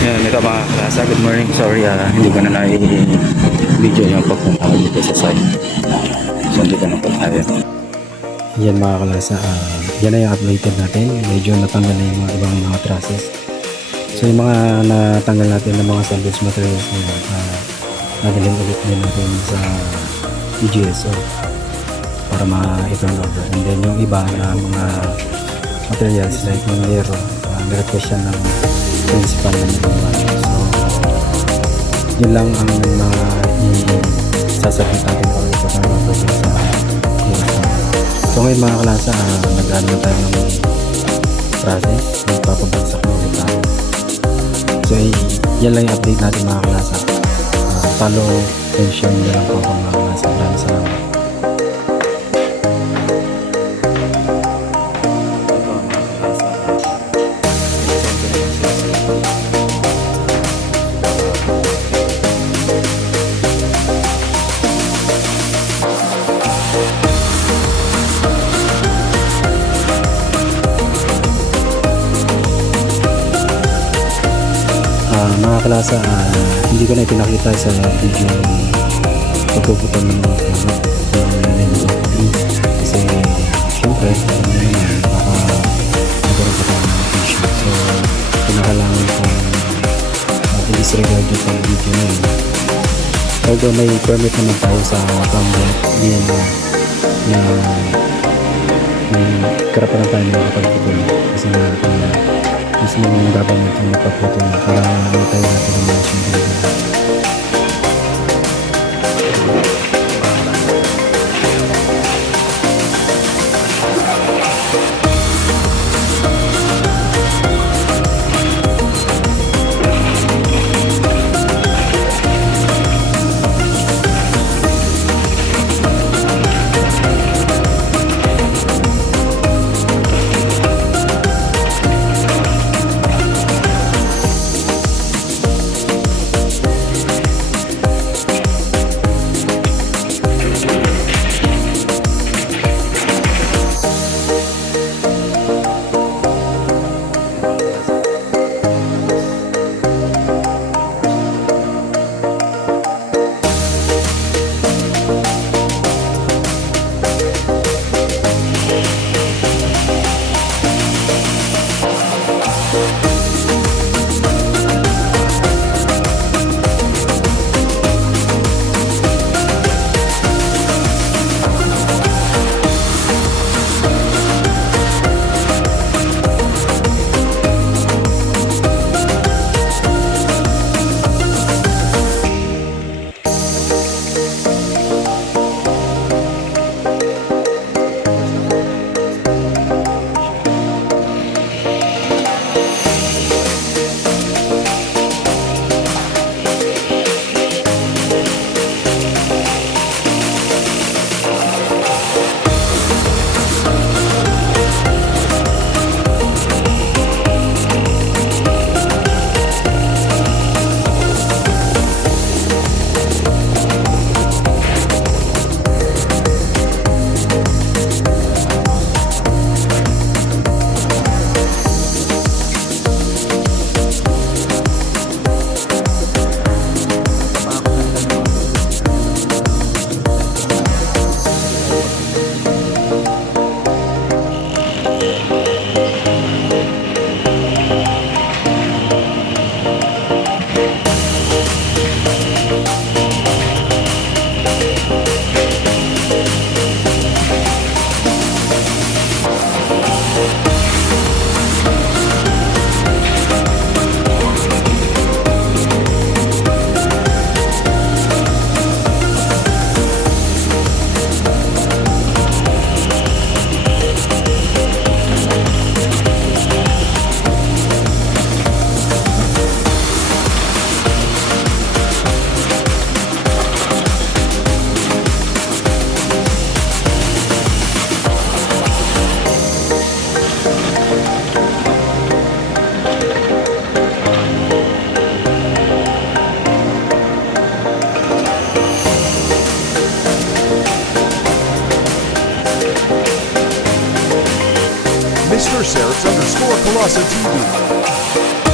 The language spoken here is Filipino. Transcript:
Yan, ito mga klasa. Good morning. Sorry, ah, hindi ko na na-video yung pagpunta ko dito sa site. So, dito na po tayo. Yan mga kalasa, ah, yan na yung updated natin. Medyo natanggal na yung mga ibang mga trusses. So yung mga natanggal natin ng mga salvage materials na yan, uh, nadalhin ulit din natin sa EGSO para ma-turn over. And then yung iba na mga materials like yung lero, uh, request siya ng principal na nagawa. So yun lang ang mga i-sasabit natin or ipapang mga project sa EGSO. So ngayon mga kalasa, uh, nag-ano na tayo ng process, nagpapabagsak na ulit tayo. So y- yan lang yung update natin mga kalasa. Uh, follow and share nyo lang po mga kalasa. Maraming salamat. Mga kalasa, ah, hindi ko na ipinakita sa video ng mga puno ng trees. Kasi, syempre, baka nagkaroon pa tayo ng issue. So, pinakalangan kong uh, i-disregard yung pag video na yun. Although may permit naman tayo sa from DNR na may karapatan tayo na makapagputol kasi nga kung mismo yung government yung magpaputol kailangan naman tayo natin ng mga sundin Berserks underscore Colossa TV.